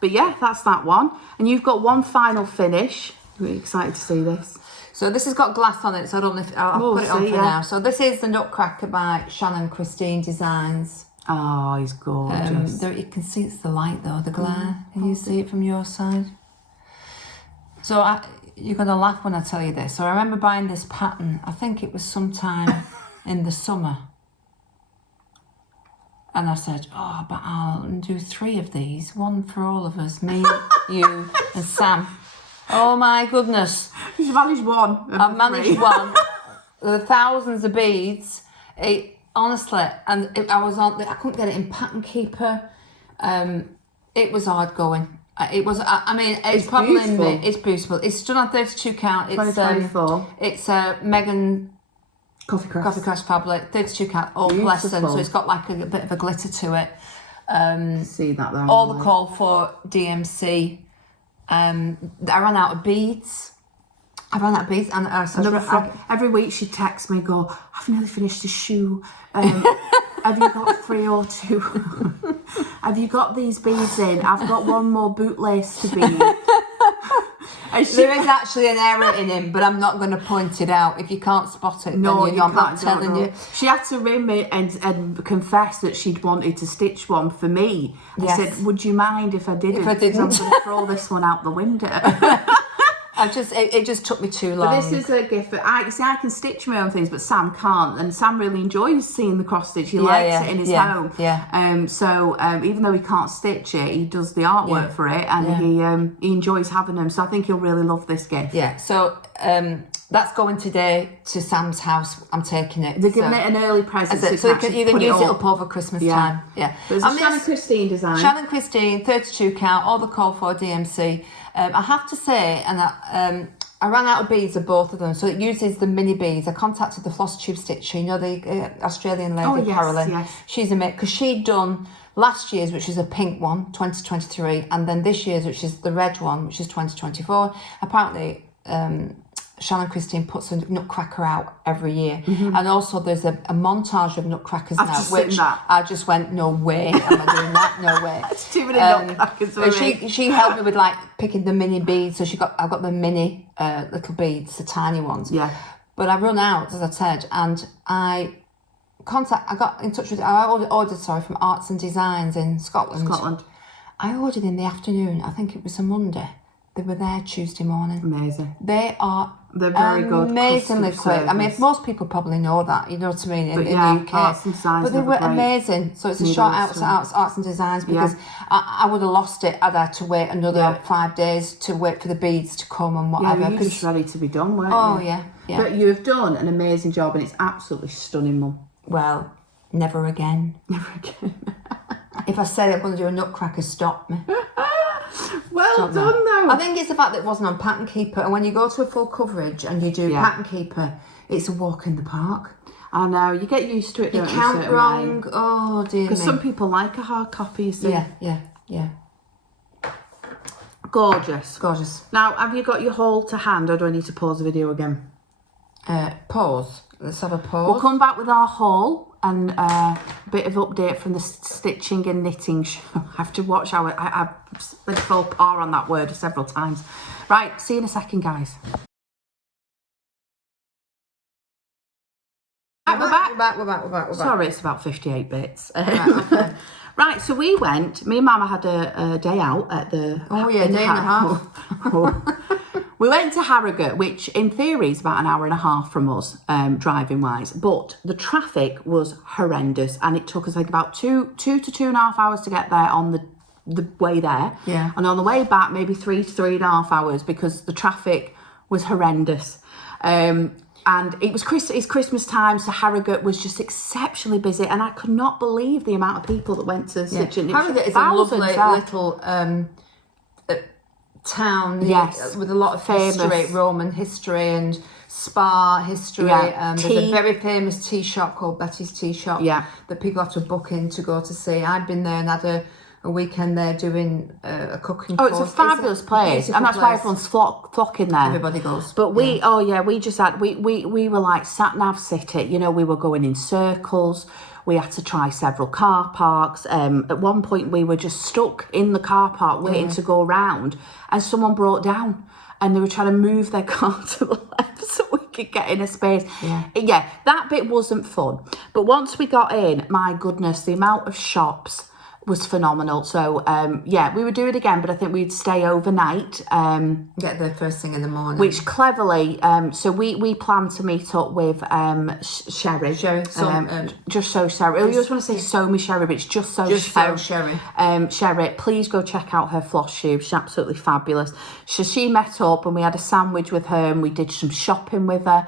But yeah, that's that one. And you've got one final finish. Really excited to see this. So this has got glass on it, so I don't know if I'll put it on for now. So this is the Nutcracker by Shannon Christine Designs. Oh, he's gorgeous. There, you can see it's the light though, the glare. Can you see it from your side? So you're going to laugh when I tell you this. So I remember buying this pattern, I think it was sometime in the summer. And I said, but I'll do 3 of these, one for all of us, me, you and Sam. Oh my goodness. You've managed one. I've managed one. There were thousands of beads. Honestly, and I couldn't get it in Pattern Keeper. It was hard going. It was. I mean, it's probably beautiful. It's beautiful. It's done on 32 count. It's 2024. It's Megan Coffee Craft fabric, 32 count, all blessed. So it's got like a bit of a glitter to it. See that there. All the call for DMC. I ran out of beads. And every week she'd text me, go, I've nearly finished a shoe. Have you got 3 or 2? Have you got these beads in? I've got one more bootlace to bead. There is actually an error in him, but I'm not going to point it out. If you can't spot it, no, then I'm not telling you. She had to ring me and confess that she'd wanted to stitch one for me. I said, would you mind if I didn't? If I didn't. I'm going to throw this one out the window. It just took me too long. But this is a gift. I can stitch my own things, but Sam can't, and Sam really enjoys seeing the cross stitch. He likes it in his home. Yeah. So even though he can't stitch it, he does the artwork for it, and he enjoys having them. So I think he'll really love this gift. Yeah. So that's going today to Sam's house. I'm taking it. They're giving it an early present, so you can use it up over Christmas time. Yeah. But it's a Shannon Christine design. Shannon Christine, 32 count, all the call for DMC. I have to say, and I ran out of beads of both of them, so it uses the mini beads. I contacted the Flosstube stitcher, the Australian lady, Carolyn. Yes. She's amazing, because she'd done last year's, which is a pink one, 2023, and then this year's, which is the red one, which is 2024. Apparently, Shannon Christine puts a Nutcracker out every year, and also there's a montage of Nutcrackers now, which I just went, no way am I doing that, no way. It's too many Nutcrackers for me. She helped me with like picking the mini beads, so I've got the mini little beads, the tiny ones. Yeah. But I run out, as I said, and I got in touch with ordered from Arts and Designs in Scotland. I ordered in the afternoon. I think it was a Monday. They were there Tuesday morning. Amazing. They're very good. Amazingly quick. I mean, most people probably know that, you know what I mean, in the UK. Arts and Designs, but they were amazing. So it's a shout out to Arts and Designs, because I would have lost it. I'd had to wait another 5 days to wait for the beads to come and whatever. Yeah, you're just ready to be done, weren't you? Yeah. But you've done an amazing job, and it's absolutely stunning, Mum. Well, never again. Never again. If I say I'm going to do a nutcracker, stop me. Well done, though. I think it's the fact that it wasn't on Pattern Keeper, and when you go to a full coverage and you do Pattern Keeper, it's a walk in the park. I know, you get used to it, don't you? Count wrong. Oh, dear me. Because some people like a hard copy, you see. Yeah. Gorgeous. Gorgeous. Now, have you got your haul to hand, or do I need to pause the video again? Pause. Let's have a pause. We'll come back with our haul and a bit of update from the stitching and knitting show. I have to watch how I've spent faux pas on that word several times. Right, see you in a second, guys. We're back. Sorry, it's about 58 bits. Right, okay. Right, so we went, me and Mama had a day out at the... Oh yeah, day and a half. We went to Harrogate, which in theory is about an hour and a half from us, driving wise. But the traffic was horrendous, and it took us like about two to 2.5 hours to get there on the way there. Yeah. And on the way back, maybe 3 to 3.5 hours, because the traffic was horrendous. And it's Christmas time, so Harrogate was just exceptionally busy, and I could not believe the amount of people that went to Stitching. Harrogate is a lovely little town, with a lot of history, Roman history and spa history. There's a very famous tea shop called Betty's Tea Shop that people have to book in to go to see. I've been there and had a weekend there doing a cooking course. It's a fabulous place, and that's why everyone's flocking there. Everybody goes. But we just had, we were like sat-nav city, you know, we were going in circles. We had to try several car parks. At one point, we were just stuck in the car park waiting to go round, and someone broke down, and they were trying to move their car to the left so we could get in a space. Yeah, that bit wasn't fun. But once we got in, my goodness, the amount of shops was phenomenal. So we would do it again, but I think we'd stay overnight. Get there first thing in the morning. Which cleverly, so we planned to meet up with Sherry. Sherry. Just so Sherry. I always want to say So Me Sherry, but it's just so Sherry. Sherry, please go check out her Flosstube. She's absolutely fabulous. So she met up and we had a sandwich with her, and we did some shopping with her.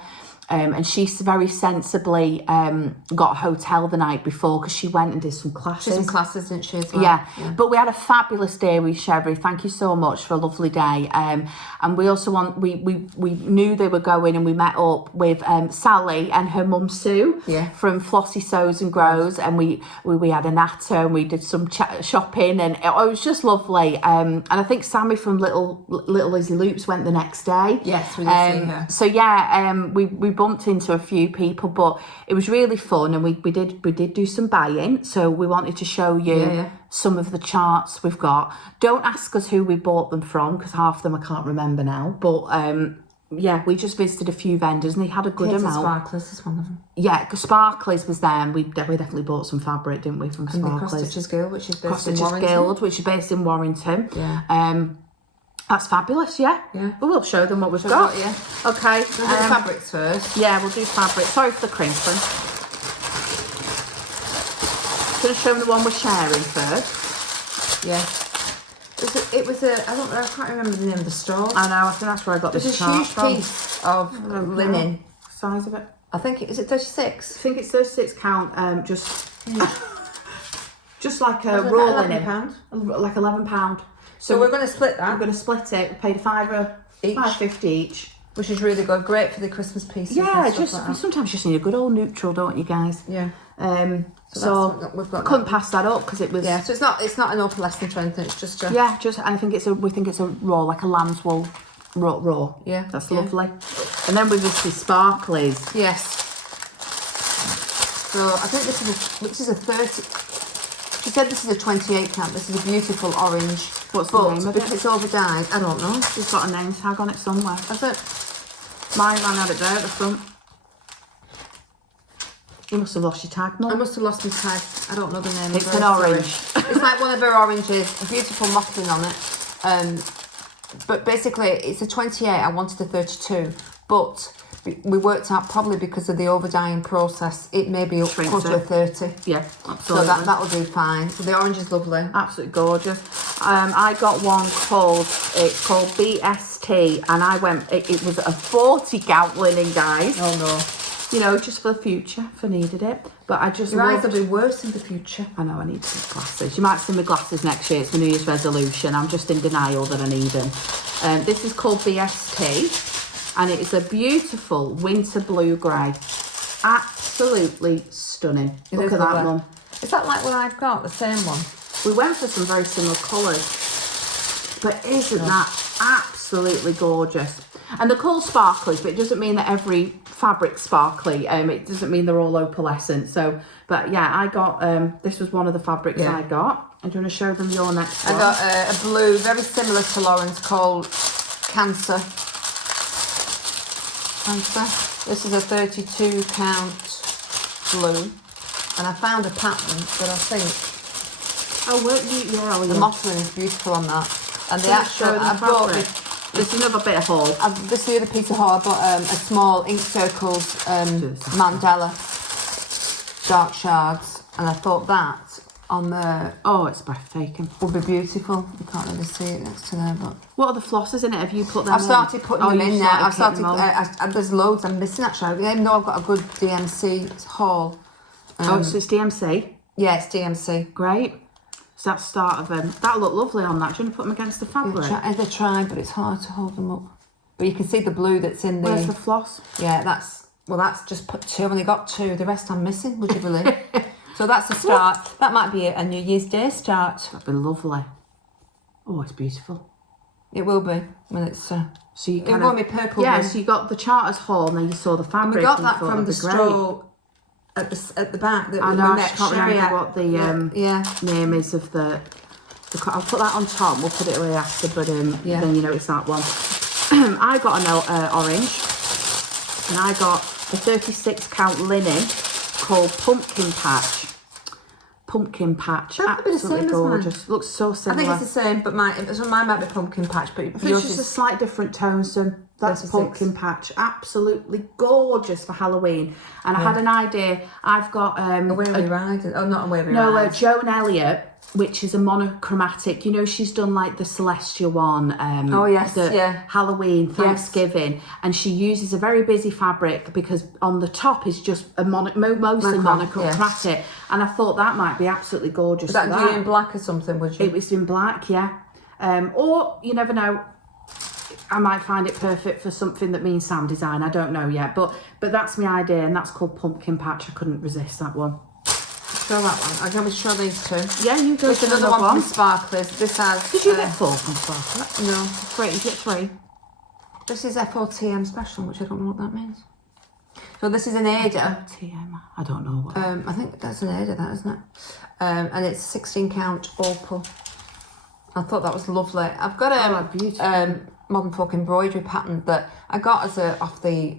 And she very sensibly got a hotel the night before, because she went and did some classes. She did some classes, didn't she, as well? Yeah, but we had a fabulous day with Sherry. Thank you so much for a lovely day. And we also we knew they were going, and we met up with Sally and her mum Sue from Flossie Sews and Grows, and we had a natter, and we did some shopping, and it was just lovely. And I think Sammy from Little Lizzie Loops went the next day. Yes, we did see her. So we bumped into a few people, but it was really fun, and we did do some buying. So we wanted to show you some of the charts we've got. Don't ask us who we bought them from, because half of them I can't remember now. But we just visited a few vendors, and they had a good amount. Sparklers is one of them. Yeah, because Sparklers was there, and we definitely bought some fabric, didn't we, from Sparklers? And the Cross Stitchers Guild, which is based in Warrington. Guild, which is based in Warrington. Yeah. That's fabulous, yeah. We'll show them what we've got. Okay. We'll do the fabrics first. Yeah, we'll do fabric. Sorry for the crinkling. Going to show them the one we're sharing first. Yeah. I can't remember the name of the store. I know, I think that's where I got this chart from. There's a huge piece of linen. Size of it? I think, is it 36? I think it's 36 count, just like a raw linen. £11? Like £11. So we're going to split that. We're going to split it. We paid £5.50 each. Which is really good. Great for the Christmas pieces. Yeah, we sometimes just need a good old neutral, don't you guys? Yeah. So we've got. I couldn't pass that up because it was. Yeah. So it's not an opalescent or anything. It's just. I think we think it's a raw, like a lamb's wool raw. Yeah. That's lovely. And then we visited Sparklies. Yes. So I think this is a 30. She said this is a 28 count. This is a beautiful orange. What's the name of it? Because it's over dyed, I don't know. She's got a name tag on it somewhere. That's it. Mine had it there at the front. You must have lost your tag, Mum. I must have lost my tag. I don't know the name. It's an orange. It's like one of her oranges. A beautiful mottling on it. but basically it's a 28. I wanted a 32, but we worked out probably because of the over dyeing process, it may be up close to a 30. Yeah, absolutely. So that'll do fine. So the orange is lovely. Absolutely gorgeous. I got one it's called BST, and I went, it was a 40 count linen, guys. Oh no. You know, just for the future, if I needed it. But I just Your eyes will be worse in the future. I know, I need some glasses. You might see my glasses next year. It's my New Year's resolution. I'm just in denial that I need them. This is called BST, and it is a beautiful winter blue grey. Absolutely stunning. Look at that one. Is that like what I've got, the same one? We went for some very similar colours. But isn't that absolutely gorgeous? And they're called sparklies, but it doesn't mean that every fabric's sparkly. It doesn't mean they're all opalescent. So, but yeah, I got, this was one of the fabrics I got. And do you want to show them your next one? I got a blue, very similar to Lauren's, called Cancer. This is a 32 count blue. And I found a pattern that I think... The mottling is beautiful on that. And the actual, I bought this is another bit of haul. This is the other piece of haul. I bought a small ink circles mandala, dark shards, and I thought that on the... Oh, it's breathtaking. Would be beautiful. You can't really see it next to there, but... What are the flosses in it? Have you put them I've started putting them in there. There's loads I'm missing actually, even though I've got a good DMC haul. So it's DMC? Yeah, it's DMC. Great. So that's start of them. That'll look lovely on that. Do you want to put them against the fabric? I've tried, but it's hard to hold them up. But you can see the blue that's in the... Where's the floss? Yeah, that's just put 2. I've only got 2. The rest I'm missing, would you believe? So that's the start. That might be a New Year's Day start. That'd be lovely. Oh, it's beautiful. It will be when it's... so you kind of... It purple. Yeah, so you got the charters haul and then you saw the fabric. And we got that from the store at the back. That I know, I can't remember what the name is of the... I'll put that on top. We'll put it away after, but then you know it's that one. I got an orange, and I got a 36 count linen called Pumpkin Patch. Pumpkin Patch, absolutely gorgeous. Looks so similar. I think it's the same, but mine might be Pumpkin Patch, but it's just a slight different tone. So that's 36. Pumpkin Patch, absolutely gorgeous for Halloween. And I had an idea. I've got a Weary Ride. Oh, not a Weary Ride. No, Joan Elliott, which is a monochromatic. You know, she's done like the Celestial one. Halloween, Thanksgiving, and she uses a very busy fabric because on the top is just a mostly monochromatic. Yes. And I thought that might be absolutely gorgeous. Was that you in black or something? Would you? It was in black, yeah. Or you never know. I might find it perfect for something that means sound design. I don't know yet, but that's my idea, and that's called Pumpkin Patch. I couldn't resist that one. Show that one. I can always show these 2. Yeah, you go. There's another one from Sparklers. This has... Did you get 4 from Sparklers? No. 3. You get 3. This is FOTM special, which I don't know what that means. So this is an Ada. FOTM. I don't know what. I think that's an Ada, that isn't it? And it's 16 count opal. I thought that was lovely. I've got a modern folk embroidery pattern that I got as off the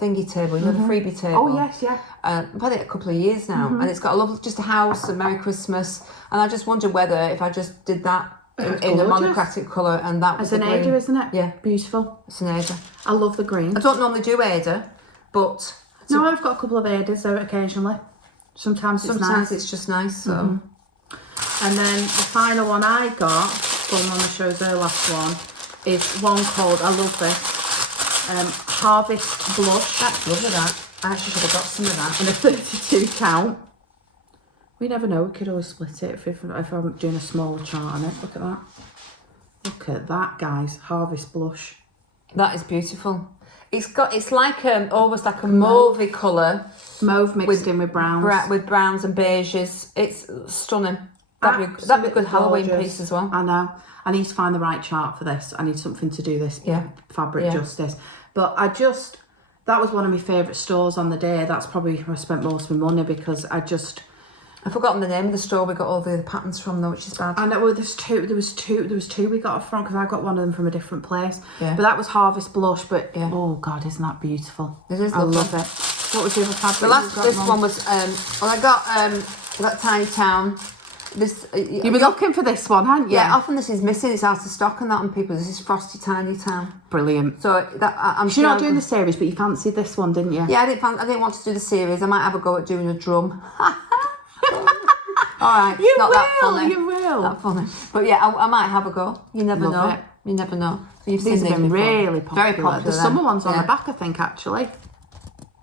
thingy table, you know, the freebie table. Oh yes, yeah. I've had it a couple of years now, and it's got a lovely, just a house, a Merry Christmas, and I just wondered whether if I just did that in a monochromatic colour, and that was an Ada, isn't it? Yeah, beautiful. It's an Ada. I love the green. I don't normally do Ada, but no, I've got a couple of Adas though occasionally. Sometimes it's just nice. So. And then the final one I got, when Mama shows her last one, is one called, I love this, Harvest Blush. That's lovely, that. I actually should have got some of that. In a 32 count. We never know, we could always split it if I'm doing a smaller chart on it. Look at that. Look at that, guys. Harvest Blush. That is beautiful. It's like almost like a mauvey colour. Mauve mixed in with browns. With browns and beiges. It's stunning. That'd be a good Halloween piece as well. I know. I need to find the right chart for this. I need something to do this fabric justice. But that was one of my favourite stores on the day. That's probably where I spent most of my money because I've forgotten the name of the store we got all the patterns from though, which is bad. I know, well, there was two we got it from because I got one of them from a different place. Yeah. But that was Harvest Blush, but oh God, isn't that beautiful? It is lovely. I love it. What was the other fabric? This one was, I got that Tiny Town this. You've been looking for this one, haven't you? Yeah, often this is missing. It's out of stock and that on people. This is Frosty Tiny Town. Brilliant. So I'm sure you're not doing the series, but you fancied this one, didn't you? Yeah, I didn't want to do the series. I might have a go at doing a drum. All right, you not will. That funny. You will. That funny. But yeah, I might have a go. You never know. It. You never know. So you've these seen have been before. really popular. Very popular. There's summer ones on the back, I think, actually.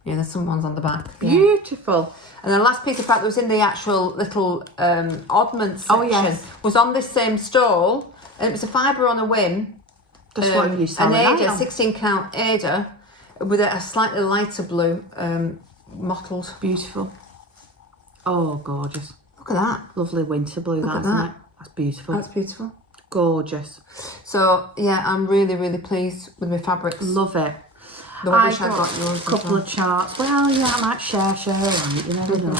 Yeah, there's some ones on the back. Yeah. Beautiful. And the last piece of fact that was in the actual little oddments section was on this same stall, and it was a fibre on a whim. Just what you saw. An Ada, 16-count Ada, with a slightly lighter blue mottled. Beautiful. Oh, gorgeous. Look at that. Lovely winter blue, isn't it? That's beautiful. That's beautiful. Gorgeous. So, yeah, I'm really, really pleased with my fabrics. Love it. I wish I got yours. A couple of charts. Well, yeah, I might share, right? You never know.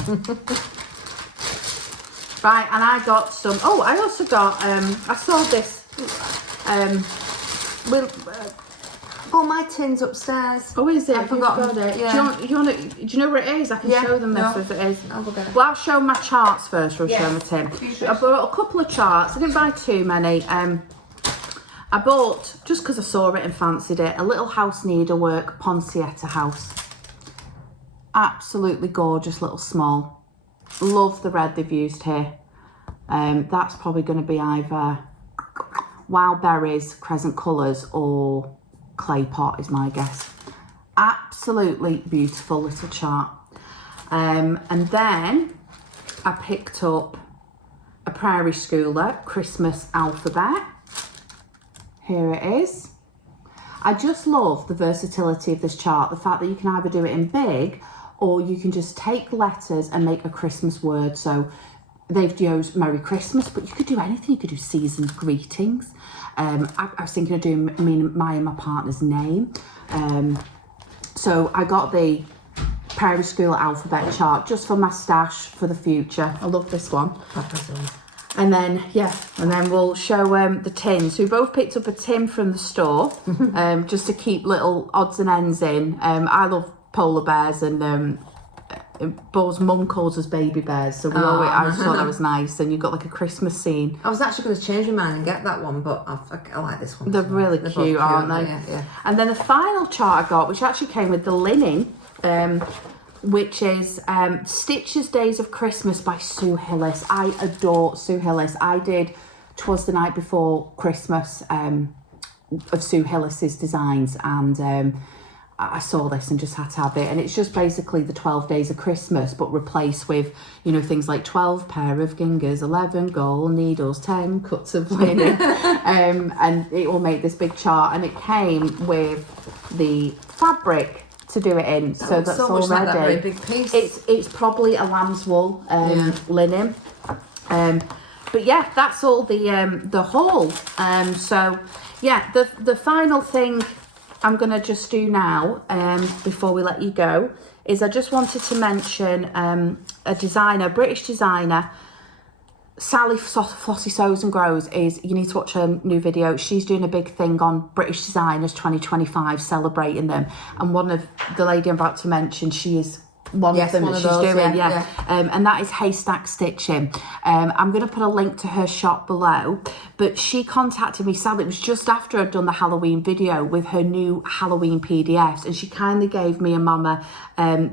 Right, and I got some. Oh, I also got. I saw this. My tin's upstairs. Oh, is it? I forgot it. Yeah. Do you know where it is? I can show them this if it is. I'll go get it. Well, I'll show my charts first. Or show my tin. I bought a couple of charts. I didn't buy too many. I bought, just because I saw it and fancied it, a little house needlework Poncietta house. Absolutely gorgeous little small. Love the red they've used here. That's probably going to be either Wild Berries, Crescent Colours or Clay Pot is my guess. Absolutely beautiful little chart. And then I picked up a Prairie Schooler Christmas alphabet. Here it is. I just love the versatility of this chart. The fact that you can either do it in big or you can just take letters and make a Christmas word. So they've used Merry Christmas, but you could do anything. You could do season's greetings. I was thinking of doing my and my partner's name. So I got the Prairie School alphabet chart just for my stash for the future. I love this one. And then, we'll show the tins. So we both picked up a tin from the store just to keep little odds and ends in. I love polar bears and Bo's mum calls us baby bears. So I just thought that was nice. And you've got like a Christmas scene. I was actually going to change my mind and get that one, but I like this one. They're really cute, aren't they? Yeah. And then the final chart I got, which actually came with the linen, which is Stitcher's Days of Christmas by Sue Hillis. I adore Sue Hillis. I did 'Twas the Night Before Christmas of Sue Hillis's designs, and I saw this and just had to have it. And it's just basically the 12 days of Christmas, but replaced with, things like 12 pair of gingers, 11 gold needles, 10 cuts of linen, and it will make this big chart. And it came with the fabric to do it in, so that's so already like that very big piece. It's probably a lamb's wool linen, but yeah, that's all the haul. So yeah, the final thing I'm gonna just do now before we let you go is I just wanted to mention a British designer, Sally Flossy Sews and Grows. You need to watch her new video. She's doing a big thing on British designers 2025, celebrating them. And one of the lady I'm about to mention, she is one of them that she's doing. And that is Haystack Stitching. I'm going to put a link to her shop below. But she contacted me, Sally, it was just after I'd done the Halloween video with her new Halloween PDFs. And she kindly gave me and Mama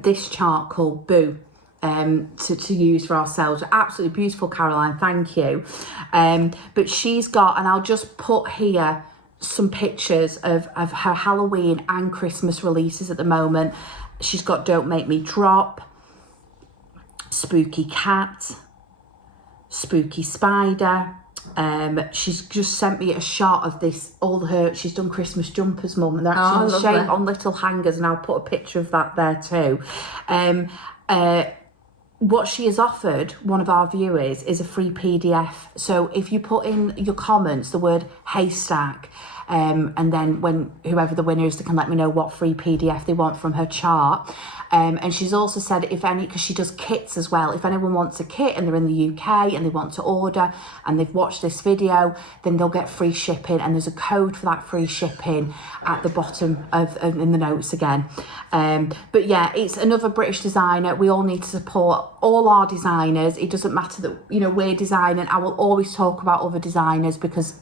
this chart called Boo. To use for ourselves. Absolutely beautiful, Caroline, thank you. But she's got, and I'll just put here some pictures of her Halloween and Christmas releases at the moment. She's got Don't Make Me Drop, Spooky Cat, Spooky Spider. She's just sent me a shot of this, she's done Christmas jumpers, Mum, and they're actually in shape on little hangers, and I'll put a picture of that there too. What she has offered one of our viewers is a free PDF. So if you put in your comments the word haystack, and then when whoever the winner is, they can let me know what free PDF they want from her chart. And she's also said because she does kits as well, if anyone wants a kit and they're in the UK and they want to order and they've watched this video, then they'll get free shipping, and there's a code for that free shipping at the bottom of in the notes again. But yeah, it's another British designer. We all need to support all our designers. It doesn't matter that, you know, we're designing. I will always talk about other designers because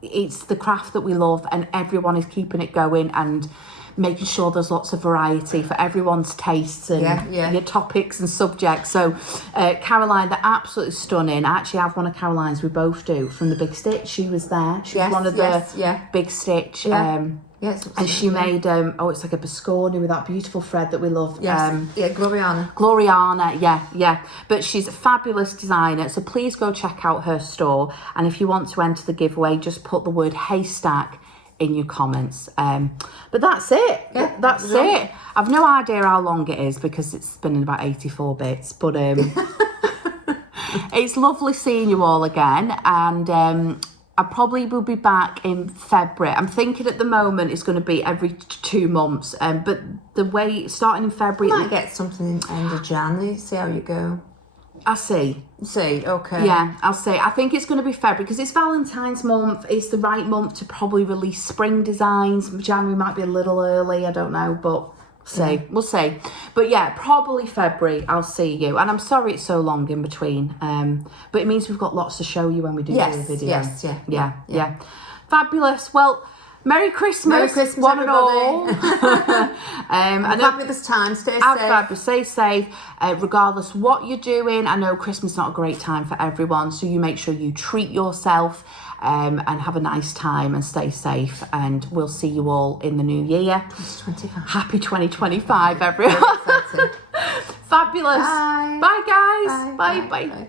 it's the craft that we love, and everyone is keeping it going and making sure there's lots of variety for everyone's tastes and your topics and subjects. So Caroline, they're absolutely stunning. I actually have one of Caroline's, we both do, from the Big Stitch. She was there. She was one of the Big Stitch. And she made it's like a biscone with that beautiful thread that we love. Gloriana, yeah. But she's a fabulous designer, so please go check out her store. And if you want to enter the giveaway, just put the word haystack in your comments. But that's it. That's it. I've no idea how long it is because it's been in about 84 bits, but it's lovely seeing you all again, and I probably will be back in February. I'm thinking at the moment it's going to be every 2 months, but the way starting in February, you might get something end of January. See how you go. I see. Okay. Yeah, I'll see. I think it's going to be February because it's Valentine's month. It's the right month to probably release spring designs. January might be a little early. I don't know, but we'll see. But yeah, probably February. I'll see you. And I'm sorry it's so long in between. But it means we've got lots to show you when we do the video. Yeah. Fabulous. Well, Merry Christmas, one and all. And fabulous time. Stay safe. Stay safe. Regardless what you're doing, I know Christmas is not a great time for everyone, so you make sure you treat yourself and have a nice time and stay safe. And we'll see you all in the new year. 2025. Happy 2025, everyone. Fabulous. Bye. Bye, guys. Bye.